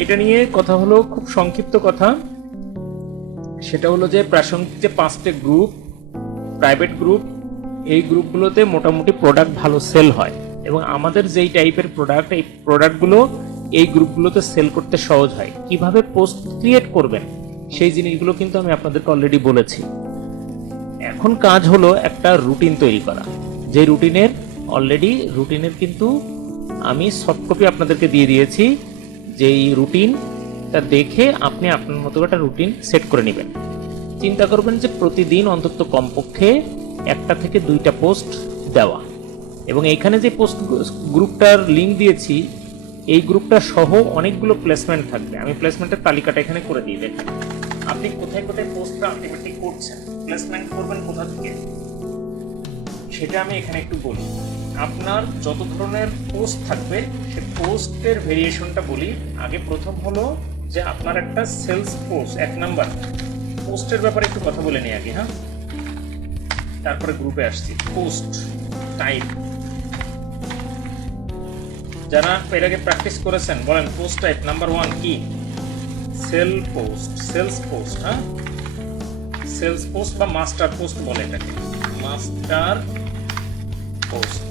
এটা নিয়ে কথা হলো, খুব সংক্ষিপ্ত কথা, সেটা হলো যে প্রাসঙ্গিক যে 5টে গ্রুপ, প্রাইভেট গ্রুপ, এই গ্রুপগুলোতে মোটামুটি প্রোডাক্ট ভালো সেল হয়, এবং আমাদের যেই টাইপের প্রোডাক্ট, এই প্রোডাক্টগুলো এই গ্রুপগুলোতে সেল করতে সহজ হয়। কিভাবে পোস্ট ক্রিয়েট করবেন সেই জিনিসগুলো কিন্তু আমি আপনাদেরকে অলরেডি বলেছি। এখন কাজ হলো একটা রুটিন তৈরি করা, যে রুটিনের কিন্তু আমি সফট কপি আপনাদেরকে দিয়ে দিয়েছি। যেই রুটিনটা দেখে আপনি আপনার মতো একটা রুটিন সেট করে নেবেন। চিন্তা করবেন যে প্রতিদিন অন্তত কমপক্ষে 1টা থেকে 2টা পোস্ট দেওয়া, এবং এইখানে যে পোস্ট গ্রুপটার লিঙ্ক দিয়েছি, এই গ্রুপটা সহ অনেকগুলো প্লেসমেন্ট থাকবে। আমি প্লেসমেন্টের তালিকাটা এখানে করে দিয়ে দেখেন আপনি কোথায় কোথায় পোস্টটা আলটিমেটলি করছেন, প্লেসমেন্ট করবেন কোথা থেকে, সেটা আমি এখানে একটু বলি। আপনার যত ধরনের পোস্ট থাকবে সে পোস্টের ভেরিয়েশনটা বলি। আগে প্রথম হলো যে আপনার একটা সেলস পোস্ট, 1 নাম্বার পোস্টের ব্যাপারে একটু কথা বলে নিই আগে, হ্যাঁ, তারপরে গ্রুপে আসছি। পোস্ট টাইপ, যারা এর আগে প্র্যাকটিস করেছেন বলেন পোস্ট টাইপ নাম্বার 1 কি? সেলস পোস্ট, হ্যাঁ, সেলস পোস্ট বা মাস্টার পোস্ট বলে এটাকে, মাস্টার পোস্ট।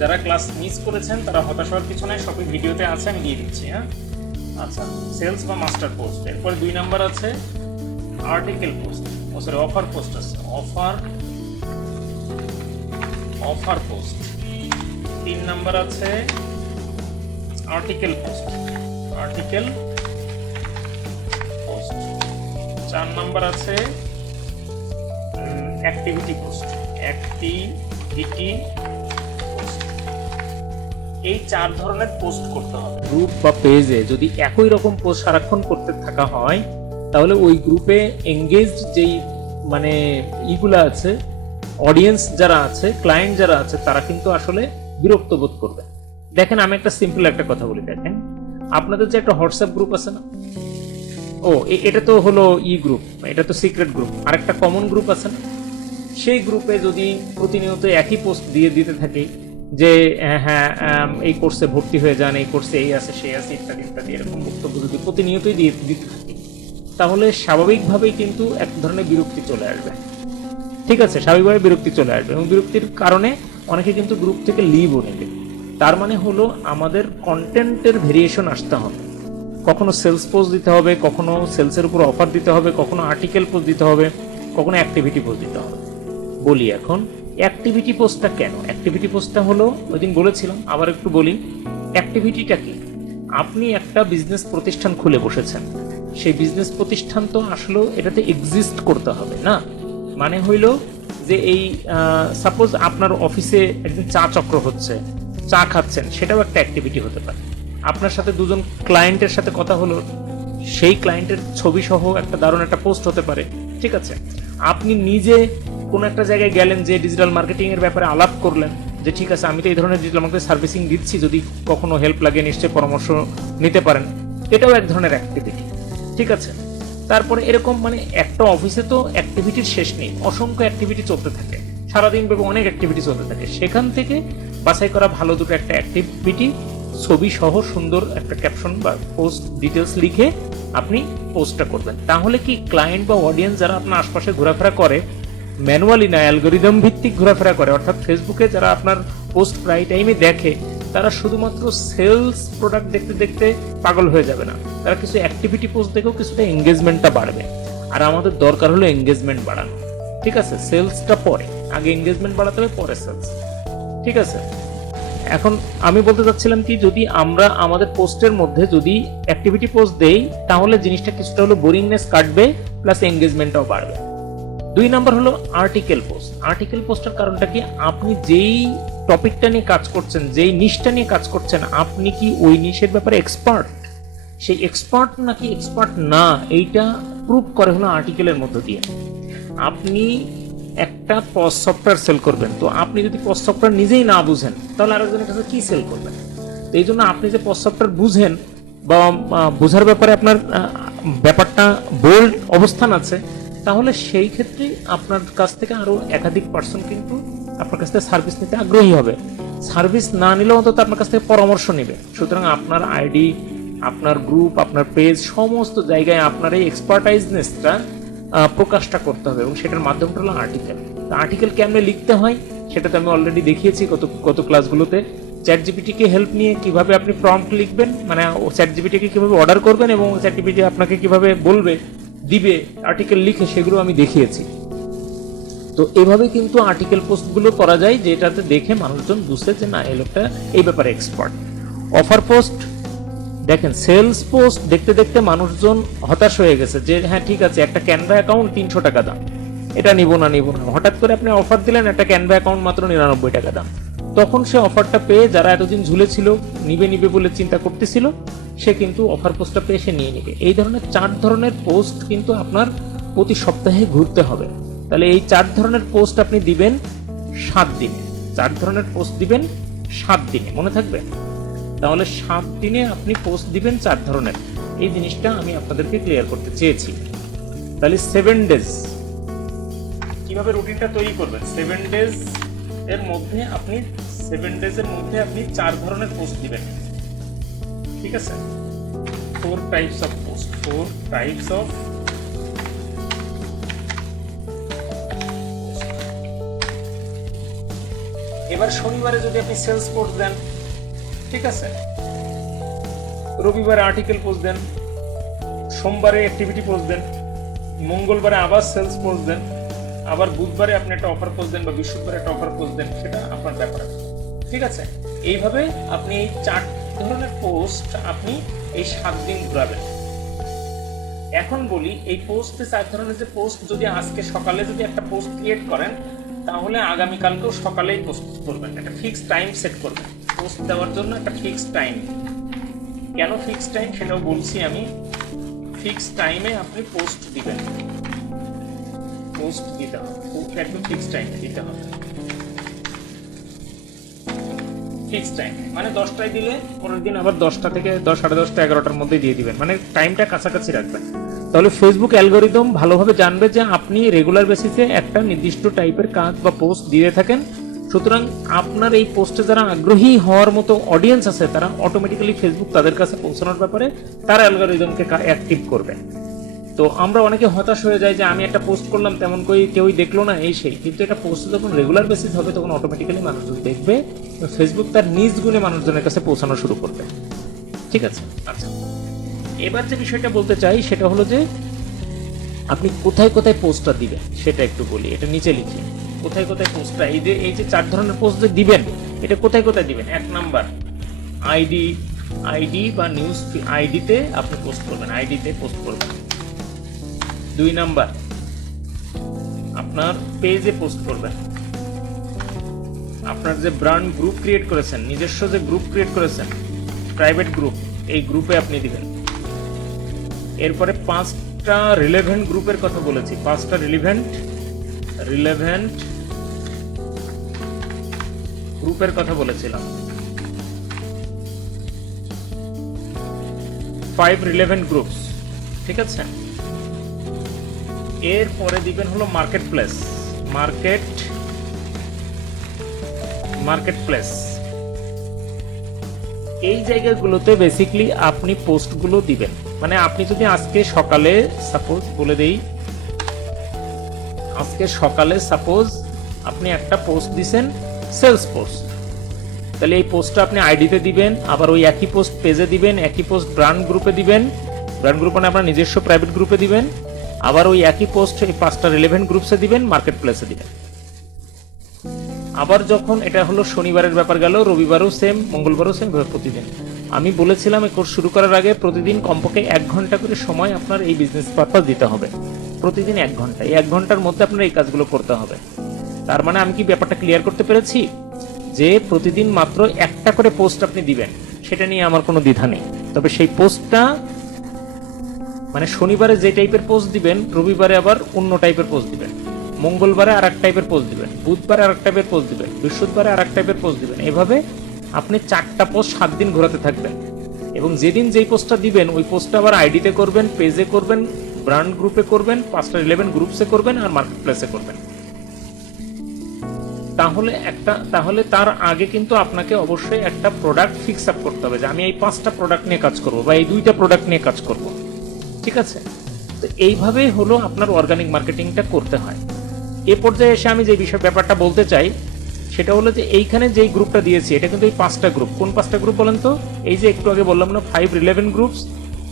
যারা ক্লাস মিস করেছেন তারা হতাশ হওয়ার কিছু নাই, সবই ভিডিওতে আছে, আমি দিয়ে দিচ্ছি, হ্যাঁ। আচ্ছা, সেলস বা মাস্টার পোস্ট। এরপরে 2 নাম্বার আছে আর্টিকেল পোস্ট, অফার পোস্ট আছে, অফার পোস্ট। 3 নাম্বার আছে আর্টিকেল পোস্ট। 4 নাম্বার আছে অ্যাক্টিভিটি পোস্ট। এই 4 ধরনের পোস্ট করতে হবে। গ্রুপ বা পেজে যদি একই রকম পোস্ট সারাক্ষণ করতে থাকা হয়, তাহলে ওই গ্রুপে এঙ্গেজড যেই মানে ইগুলো আছে, অডিয়েন্স যারা আছে, ক্লায়েন্ট যারা আছে, তারা কিন্তু আসলে বিরক্ত বোধ করবে। দেখেন আমি একটা সিম্পল একটা কথা বলি, দেখেন আপনাদের যে একটা হোয়াটসঅ্যাপ গ্রুপ আছে না, এটা তো হলো গ্রুপ, এটা তো সিক্রেট গ্রুপ। আর একটা কমন গ্রুপ আছে না, সেই গ্রুপে যদি প্রতিনিয়ত একই পোস্ট দিয়ে দিতে থাকে যে হ্যাঁ এই কোর্সে ভর্তি হয়ে যান, এই কোর্সে এই আছে সেই আছে ইত্যাদি ইত্যাদি, এরকম বক্তব্য যদি প্রতিনিয়তই দিয়ে দিতে থাকি, তাহলে স্বাভাবিকভাবেই কিন্তু এক ধরনের বিরক্তি চলে আসবে। ঠিক আছে, স্বাভাবিকভাবে বিরক্তি চলে আসবে, এবং বিরক্তির কারণে অনেকে কিন্তু গ্রুপ থেকে লিভও নেবে। তার মানে হলো আমাদের কন্টেন্টের ভেরিয়েশন আসতে হবে। কখনো সেলস পোস্ট দিতে হবে, কখনো সেলসের উপর অফার দিতে হবে, কখনো আর্টিকেল পোস্ট দিতে হবে, কখনো অ্যাক্টিভিটি পোস্ট দিতে হবে। বলি এখন অ্যাক্টিভিটি পোস্টটা কেন? অ্যাক্টিভিটি পোস্টটা হলো, ওই দিন বলেছিলাম, আবার একটু বলি। অ্যাক্টিভিটিটা কি? আপনি একটা বিজনেস প্রতিষ্ঠান খুলে বসেছেন, সেই বিজনেস প্রতিষ্ঠান তো আসলে এটাতে এক্সিস্ট করতে হবে না। মানে হইল যে এই সাপোজ আপনার অফিসে একদিন চা চক্র হচ্ছে, চা খাচ্ছেন, সেটাও একটা অ্যাক্টিভিটি হতে পারে। আপনার সাথে 2জন ক্লায়েন্টের সাথে কথা হলো, সেই ক্লায়েন্টের ছবি সহ একটা দারুণ একটা পোস্ট হতে পারে। ঠিক আছে, আপনি নিজে কোনো একটা জায়গায় গেলেন, যে ডিজিটাল মার্কেটিং এর ব্যাপারে আলাপ করলেন, যে ঠিক আছে আমি তো এই ধরনের ডিজিটাল মার্কেটিং সার্ভিসিং দিচ্ছি, যদি কখনো হেল্প লাগে নিশ্চয়ই পরামর্শ নিতে পারেন, এটাও এক ধরনের অ্যাক্টিভিটি। ঠিক আছে, তারপরে এরকম মানে একটা অফিসে তো অ্যাক্টিভিটির শেষ নেই, অসংখ্য অ্যাক্টিভিটি চলতে থাকে, সারাদিন ব্যাপী অনেক অ্যাক্টিভিটি চলতে থাকে। সেখান থেকে বাছাই করা ভালো দুটো একটা অ্যাক্টিভিটি ছবি সহ সুন্দর একটা ক্যাপশন বা পোস্ট ডিটেলস লিখে আপনি পোস্টটা করবেন। তাহলে কি ক্লায়েন্ট বা অডিয়েন্স যারা আপনার আশপাশে ঘোরাফেরা করে, ম্যানুয়ালি না অ্যালগোরিদম ভিত্তিক ঘোরাফেরা করে, অর্থাৎ ফেসবুকে যারা আপনার পোস্ট প্রায় টাইমে দেখে, তারা শুধুমাত্র সেলস প্রোডাক্ট দেখতে দেখতে পাগল হয়ে যাবে না, তারা কিছু অ্যাক্টিভিটি পোস্ট দেখেও কিছুটা এঙ্গেজমেন্টটা বাড়বে। আর আমাদের দরকার হলো এঙ্গেজমেন্ট বাড়ানো। ঠিক আছে, সেলসটা পরে, আগে এঙ্গেজমেন্ট বাড়াতে হবে, পরে সেলস। ঠিক আছে, এখন আমি বলতে চাচ্ছিলাম কি, যদি আমরা আমাদের পোস্টের মধ্যে যদি অ্যাক্টিভিটি পোস্ট দেই, তাহলে জিনিসটা কিছুটা হলো বোরিংনেস কাটবে, প্লাস এঙ্গেজমেন্টটাও বাড়বে। 2 নাম্বার হলো আর্টিকেল পোস্ট। আর্টিকেল পোস্টের কারণটা কি, আপনি যেই টপিকটা নিয়ে কাজ করছেন, যেই নিশটা নিয়ে কাজ করছেন, আপনি কি ওই নিশের ব্যাপারে এক্সপার্ট? সেই এক্সপার্ট নাকি এক্সপার্ট না, এইটা প্রুভ করে হলো আর্টিকেলের মধ্য দিয়ে। আপনি একটা পজ সফটওয়্যার সেল করবেন, তো আপনি যদি পজ সফটওয়্যার নিজেই না বুঝেন, তাহলে আরেকজনের কাছে কি সেল করবেন? তো এই জন্য আপনি যে পজ সফটওয়্যার বুঝেন বা বোঝার ব্যাপারে আপনার ব্যাপারটা বোল্ড অবস্থান আছে, তাহলে সেই ক্ষেত্রে আপনার কাছ থেকে আরো একাধিক পার্সন কিন্তু আপনার কাছ থেকে সার্ভিস নিতে আগ্রহী হবে। সার্ভিস না নিলেও অন্তত আপনার কাছ থেকে পরামর্শ নেবে। সুতরাং আপনার আইডি, আপনার গ্রুপ, আপনার পেজ, সমস্ত জায়গায় আপনার এই এক্সপার্টাইজনেসটা প্রকাশটা করতে হবে, এবং সেটার মাধ্যমটা হলো আর্টিকেল। আর্টিকেল কেমনে লিখতে হয় সেটা তো আমি অলরেডি দেখিয়েছি গত ক্লাসগুলোতে। চ্যাট জিপিটিকে হেল্প নিয়ে কিভাবে আপনি প্রম্পট লিখবেন, মানে চ্যাট জিপিটিকে কিভাবে অর্ডার করবেন এবং চ্যাট জিপিটি আপনাকে কিভাবে বলবে, দিবে আর্টিকেল লিখে, সেগুলো আমি দেখিয়েছি। তো এভাবে কিন্তু আর্টিকেল পোস্টগুলো করা যায়, যেটাতে দেখে মানুষজন বুঝতে যে না, এই লোকটা এই ব্যাপারে এক্সপার্ট। অফার পোস্ট দেখেন, সেলস পোস্ট দেখতে দেখতে মানুষজন হতাশ হয়ে গেছে যে হ্যাঁ ঠিক আছে, একটা ক্যানভা অ্যাকাউন্ট 300 টাকা দাম, এটা নিব না। হঠাৎ করে আপনি অফার দিলেন, একটা ক্যানভা অ্যাকাউন্ট মাত্র 99 টাকা দাম। তখন সে অফারটা পেয়ে, যারা এতদিন ঝুলেছিল, নিবে বলে চিন্তা করতেছিল, সে কিন্তু অফার পোস্টটা পেয়ে সে নিয়ে নিবে। এই ধরনের 4 ধরনের পোস্ট কিন্তু আপনার প্রতি সপ্তাহে ঘুরতে হবে। তাহলে এই 4 ধরনের পোস্ট আপনি দিবেন 7 দিনে। 4 ধরনের পোস্ট দিবেন 7 দিনে, মনে থাকবে? তাহলে 7 দিনে আপনি পোস্ট দিবেন 4 ধরনের। এই জিনিসটা আমি আপনাদেরকে ক্লিয়ার করতে চেয়েছি। তাহলে 7 ডেজ কিভাবে রুটিনটা তৈরি করবেন? 7 ডেজ এর মধ্যে আপনি 4 ধরনের পোস্ট দিবেন, ঠিক আছে? 4 types of post, 4 types of. এবার শনিবারে যদি আপনি সেলস পোস্ট দেন, ঠিক আছে, রবিবারে আর্টিকেল পোস্ট দেন, সোমবারে অ্যাক্টিভিটি পোস্ট দেন, মঙ্গলবারে আবার সেলস পোস্ট দেন, আবার বুধবারে আপনি একটা অফার পোস্ট দেন, বা বৃহস্পতিবারে একটা অফার পোস্ট দেন, সেটা আপনার ব্যাপার, ঠিক আছে? এইভাবে আপনি এই 4 ধরনের পোস্ট আপনি এই 7 দিন ঘুরাবেন। এখন বলি, এই পোস্টে 4 ধরনের যে পোস্ট, যদি আজকে সকালে যদি একটা পোস্ট ক্রিয়েট করেন, তাহলে আগামীকালকেও সকালেই পোস্ট করবেন। একটা ফিক্সড টাইম সেট করবেন পোস্ট দেওয়ার জন্য, একটা ফিক্সড টাইম। কেন ফিক্সড টাইম সেটাও বলছি আমি। ফিক্সড টাইমে আপনি পোস্ট দিবেন, পোস্ট দিতে হবে, একদম ফিক্সড টাইমে দিতে হবে। ফিক্সড টাইম মানে 10টায় দিলে পরের দিন আবার 10টা থেকে 10, সাড়ে 10টা, 11টার মধ্যে দিয়ে দিবেন, মানে টাইমটা কাছাকাছি রাখবেন। তাহলে ফেসবুক অ্যালগোরিদম ভালোভাবে জানবে যে আপনি রেগুলার বেসিসে একটা নির্দিষ্ট টাইপের কাজ বা পোস্ট দিয়ে থাকেন। সুতরাং আপনার এই পোস্টে যারা আগ্রহী হওয়ার মতো অডিয়েন্স আছে, তারা অটোমেটিক্যালি ফেসবুক তাদের কাছে পৌঁছানোর ব্যাপারে তার অ্যালগোরিদমকে অ্যাক্টিভ করবে। তো আমরা অনেকে হতাশ হয়ে যাই যে আমি একটা পোস্ট করলাম, তেমন কেউই দেখলো না, এই সেই। কিন্তু এটা পোস্ট যখন রেগুলার বেসিস হবে, তখন অটোমেটিক্যালি মানুষজন দেখবে, ফেসবুক তার নিজ গুণে মানুষজনের কাছে পৌঁছানো শুরু করবে, ঠিক আছে? আচ্ছা, এবার যে বিষয়টা বলতে চাই সেটা হলো যে আপনি কোথায় কোথায় পোস্টটা দিবেন সেটা একটু বলি। এটা নিচে লিখি, কোথায় কোথায় পোস্টটা, এই যে 4 ধরনের পোস্ট যে দিবেন, এটা কোথায় কোথায় দিবেন। 1 নাম্বার, আইডি বা নিউজ আইডিতে আপনি পোস্ট করবেন, আইডিতে পোস্ট করবেন। 2 নাম্বার, আপনার পেজে পোস্ট করবেন। আপনার যে ব্র্যান্ড গ্রুপ ক্রিয়েট করেছেন, নিজস্ব যে গ্রুপ ক্রিয়েট করেছেন, প্রাইভেট গ্রুপ, এই গ্রুপে আপনি দিবেন। এরপরে 5টা রিলেভেন্ট গ্রুপের কথা বলেছি, 5টা রিলেভেন্ট গ্রুপের কথা বলেছিলাম। 5 রিলেভেন্ট গ্রুপস, ঠিক আছে? এরপরে দিবেন হলো মার্কেট প্লেস। এই জায়গাগুলোতে বেসিক্যালি আপনি পোস্টগুলো দিবেন। মানে আপনি যদি আজকে সকালে সাপোজ বলে দেই, আজকে সকালে সাপোজ আপনি একটা পোস্ট দিবেন সেলস পোস্ট, তাহলে এই পোস্টটা আপনি আইডিতে দিবেন, আবার ওই একই পোস্ট পেজে দিবেন, একই পোস্ট ব্র্যান্ড গ্রুপে দিবেন, ব্র্যান্ড গ্রুপ মানে আপনার নিজস্ব প্রাইভেট গ্রুপে দিবেন, আবার ওই একই পোস্ট এই 5টা রিলেভেন্ট গ্রুপসে দিবেন, মার্কেট প্লেসে দিবেন। আবার যখন এটা হলো শনিবারের ব্যাপার গেল, রবিবারও সেম, মঙ্গলবারও সেম, প্রতিদিন। আমি বলেছিলাম এই কোর্স শুরু করার আগে প্রতিদিন কমপক্ষে 1 ঘন্টা করে সময় আপনার এই বিজনেস পারপাস দিতে হবে। প্রতিদিন 1 ঘন্টা, এই 1 ঘন্টার মধ্যে আপনার এই কাজগুলো করতে হবে। তার মানে আমি কি ব্যাপারটা ক্লিয়ার করতে পেরেছি যে প্রতিদিন মাত্র 1টা করে পোস্ট আপনি দিবেন, সেটা নিয়ে আমার কোনো দ্বিধা নেই। তবে সেই পোস্টটা মানে শনিবারে যে টাইপের পোস্ট দিবেন, রবিবারে আবার অন্য টাইপের পোস্ট দিবেন, মঙ্গলবারে আর এক টাইপের পোস্ট দিবেন, বুধবারে আর এক টাইপের পোস্ট দিবেন, বৃহস্পতিবারে আর এক টাইপের পোস্ট দিবেন। এভাবে আপনি 4টা পোস্ট 7 দিন ঘোরাতে থাকবেন, এবং যেদিন যেই পোস্টটা দিবেন ওই পোস্টটা আবার আইডিতে করবেন, পেজে করবেন, ব্র্যান্ড গ্রুপে করবেন, 5টা রিলেভেন্ট গ্রুপসে করবেন, আর মার্কেট প্লেসে করবেন। তাহলে তার আগে কিন্তু আপনাকে অবশ্যই একটা প্রোডাক্ট ফিক্স আপ করতে হবে যে আমি এই 5টা প্রোডাক্ট নিয়ে কাজ করব বা এই 2টা প্রোডাক্ট নিয়ে কাজ করব, ঠিক আছে? তো এইভাবেই হলো আপনার অর্গানিক মার্কেটিংটা করতে হয়। এ পর্যায়ে এসে আমি যে ব্যাপারটা বলতে চাই সেটা হলো যে এইখানে যেই গ্রুপটা দিয়েছি এটা কিন্তু এই 5টা গ্রুপ। কোন 5টা গ্রুপ বলেন তো? এই যে একটু আগে বললাম না 5 রিলেভেন্ট গ্রুপস।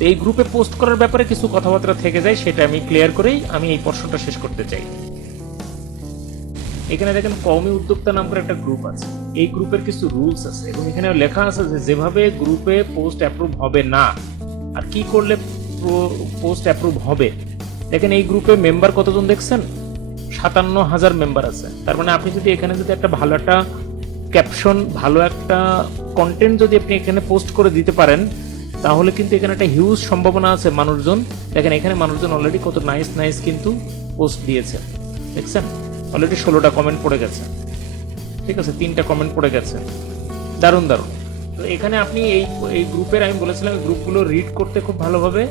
এই গ্রুপে পোস্ট করার ব্যাপারে কিছু কথাবার্তা থেকে যায়, সেটা আমি ক্লিয়ার করেই আমি এই প্রশ্নটা শেষ করতে চাই। এখানে দেখেন কওমি উদ্যোক্তা নাম করে একটা গ্রুপ আছে। এই গ্রুপের কিছু রুলস আছে এবং এখানে লেখা আছে যে যেভাবে গ্রুপে পোস্ট অ্যাপ্রুভ হবে না আর কি করলে পোস্ট অ্যাপ্রুভ হবে। দেখেন এই গ্রুপে মেম্বার কতজন দেখছেন? 57,000 মেম্বার আছে। তার মানে আপনি যদি এখানে যদি একটা ভালো একটা ক্যাপশন, ভালো একটা কন্টেন্ট যদি আপনি এখানে পোস্ট করে দিতে পারেন তাহলে কিন্তু এখানে একটা হিউজ সম্ভাবনা আছে মানুষজন। দেখেন এখানে মানুষজন অলরেডি কত নাইস কিন্তু পোস্ট দিয়েছে, দেখছেন? অলরেডি 16টা কমেন্ট পড়ে গেছে, ঠিক আছে? 3টা কমেন্ট পড়ে গেছে, দারুণ। তো এখানে আপনি এই গ্রুপের, আমি বলেছিলাম গ্রুপগুলো রিড করতে খুব ভালোভাবে,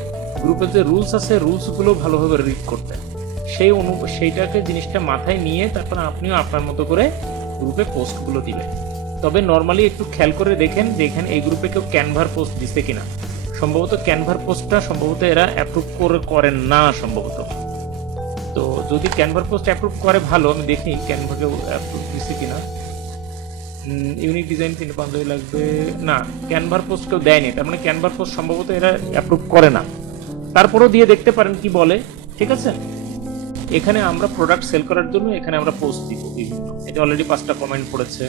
গ্রুপের যে রুলস আছে রুলসগুলো ভালোভাবে রিড করতে, সেইটাকে জিনিসটা মাথায় নিয়ে তারপর আপনিও আপনার মতো করে গ্রুপে পোস্টগুলো দিবেন। তবে নর্মালি একটু খেয়াল করে দেখেন যে এখানে এই গ্রুপে কেউ ক্যানভার পোস্ট দিচ্ছে কিনা। সম্ভবত ক্যানভার পোস্টটা এরা অ্যাপ্রুভ করেন না সম্ভবত। তো যদি ক্যানভার পোস্ট অ্যাপ্রুভ করে ভালো, আমি দেখি ক্যানভাকে অ্যাপ্রুভ দিচ্ছে কিনা। ইউনিক ডিজাইন 3 লাগবে না, ক্যানভার পোস্ট কেউ দেয়নি, তার মানে ক্যানভার পোস্ট সম্ভবত এরা অ্যাপ্রুভ করে না। তারপরেও দিয়ে দেখতে পারেন কি বলে, ঠিক আছে? এখানে আমরা প্রোডাক্ট সেল করার জন্য এখানে আমরা পোস্ট দিব বিভিন্ন। এটা অলরেডি 5টা কমেন্ট পড়েছে,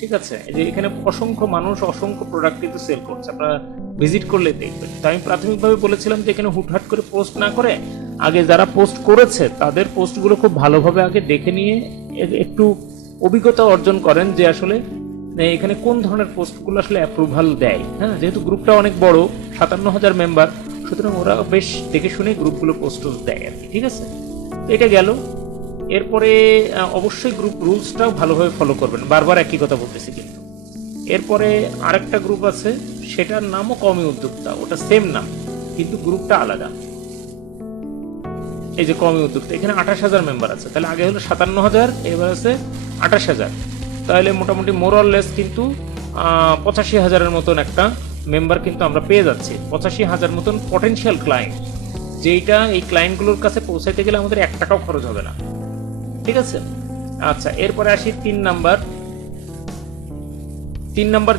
ঠিক আছে? এই যে এখানে অসংখ্য মানুষ অসংখ্য প্রোডাক্ট কিন্তু সেল করছে, আপনারা ভিজিট করলে দেখবেন। তো আমি প্রাথমিকভাবে বলেছিলাম যে এখানে হুটহাট করে পোস্ট না করে আগে যারা পোস্ট করেছে তাদের পোস্টগুলো খুব ভালোভাবে আগে দেখে নিয়ে একটু অভিজ্ঞতা অর্জন করেন যে আসলে এখানে কোন ধরনের পোস্টগুলো আসলে অ্যাপ্রুভাল দেয়। হ্যাঁ, যেহেতু গ্রুপটা অনেক বড়, 57,000 মেম্বার, সুতরাং ওরা বেশ দেখে শুনে গ্রুপগুলো পোস্ট দেয় আর কি, ঠিক আছে? এটা গেল। এরপরে অবশ্যই গ্রুপ রুলসটাও ভালোভাবে ফলো করবেন, বারবার একই কথা বলতেছি কিন্তু। এরপরে আরেকটা গ্রুপ আছে, সেটার নামও কওমি উদ্যোক্তা, ওটা সেম নাম কিন্তু গ্রুপটা আলাদা। এই যে কওমি উদ্যোক্তা, এখানে 28,000 মেম্বার আছে। তাহলে আগে হলো 57,000, এবার আছে 28,000। তাহলে মোটামুটি মোরলেস কিন্তু 85,000-এর মতন একটা মেম্বার কিন্তু আমরা পেয়ে যাচ্ছি। 85,000 মতন পটেনশিয়াল ক্লায়েন্ট, যেইটা এই ক্লায়েন্টগুলোর কাছে পৌঁছাইতে গেলে আমাদের 1 টাকাও খরচ হবে না, ঠিক আছে? আচ্ছা, এরপরে আসি 3 নাম্বার।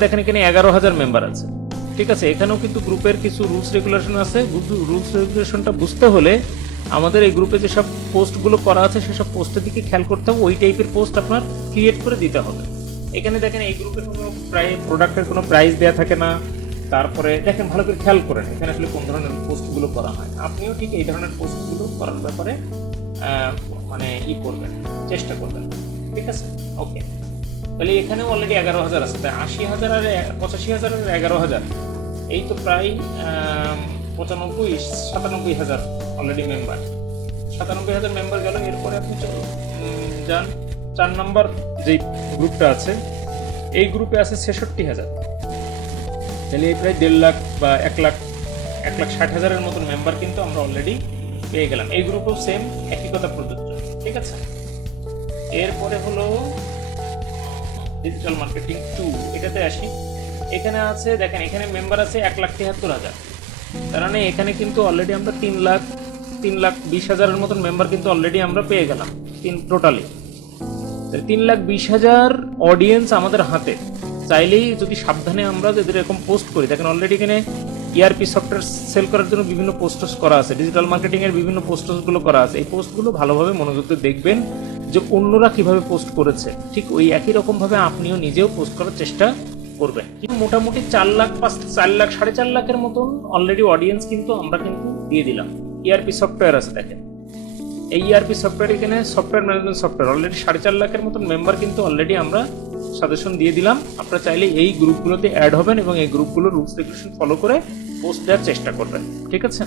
দেখেন এখানে 11,000 মেম্বার আছে, ঠিক আছে? এখানেও কিন্তু গ্রুপের কিছু রুলস রেগুলেশন আছে। রুলস রেগুলেশনটা বুঝতে হলে আমাদের এই গ্রুপে যেসব পোস্টগুলো করা আছে সেসব পোস্টের দিকে খেয়াল করতে হবে, ওই টাইপের পোস্ট আপনার ক্রিয়েট করে দিতে হবে। এখানে দেখেন এই গ্রুপে কোনো প্রোডাক্টের কোনো প্রাইস দেওয়া থাকে না। তারপরে দেখেন ভালো করে খেয়াল করেন এখানে আসলে কোন ধরনের পোস্টগুলো করা হয়। আপনিও ঠিক এই ধরনের পোস্টগুলো করার ব্যাপারে মানে করবেন, চেষ্টা করবেন, ঠিক আছে? ওকে, তাহলে এখানে অলরেডি 11,000 আছে, তাই 80,000 আর 85,000 আর 11,000, এই তো প্রায় 97,000 অলরেডি মেম্বার। 97,000 মেম্বার গেল। এরপরে আপনি যান 4 নম্বর যে গ্রুপটা আছে, এই গ্রুপে আছে 66,000। তাহলে এই প্রায় 1.5 লাখ বা 1,60,000-এর মতন মেম্বার কিন্তু আমরা অলরেডি পেয়ে গেলাম। এই গ্রুপও সেম একই কথা প্রযোজ্য, ঠিক আছে? এরপরে হলো ডিজিটাল মার্কেটিং 2, এটাতে আসি। এখানে আছে দেখেন, এখানে মেম্বার আছে 1,73,000। তার মানে এখানে কিন্তু অলরেডি আমরা 3,20,000-এর মতন মেম্বার কিন্তু অলরেডি আমরা পেয়ে গেলাম টোটালি। 3,20,000 অডিয়েন্স আমাদের হাতে। চাইলেই যদি সাবধানে আমরা যদি এরকম পোস্ট করি, দেখেন অলরেডি এখানে ইআরপি সফটওয়্যার সেল করার জন্য বিভিন্ন পোস্টার্স করা আছে, ডিজিটাল মার্কেটিং এর বিভিন্ন পোস্টার্সগুলো করা আছে। এই পোস্টগুলো ভালোভাবে মনোযোগ দিয়ে দেখবেন যে অন্যরা কিভাবে পোস্ট করেছে, ঠিক ওই একই রকম ভাবে আপনিও নিজেও পোস্ট করার চেষ্টা করবেন। কিন্তু মোটামুটি 4 লাখ 4.5 লাখের মতন অলরেডি অডিয়েন্স কিন্তু আমরা কিন্তু দিয়ে দিলাম। ইআরপি সফটওয়্যার আছে দেখেন, এই ইআরপি সফটওয়্যার, এখানে সফটওয়্যার ম্যানেজমেন্ট সফটওয়্যার অলরেডি 4.5 লাখের মতন মেম্বার কিন্তু অলরেডি আমরা সাজেশন দিয়ে দিলাম। আপনারা চাইলে এই গ্রুপগুলোতে অ্যাড হবেন এবং এই গ্রুপগুলোর রুলস রেগুলেশন ফলো করে পোস্ট দেওয়ার চেষ্টা করবেন, ঠিক আছে?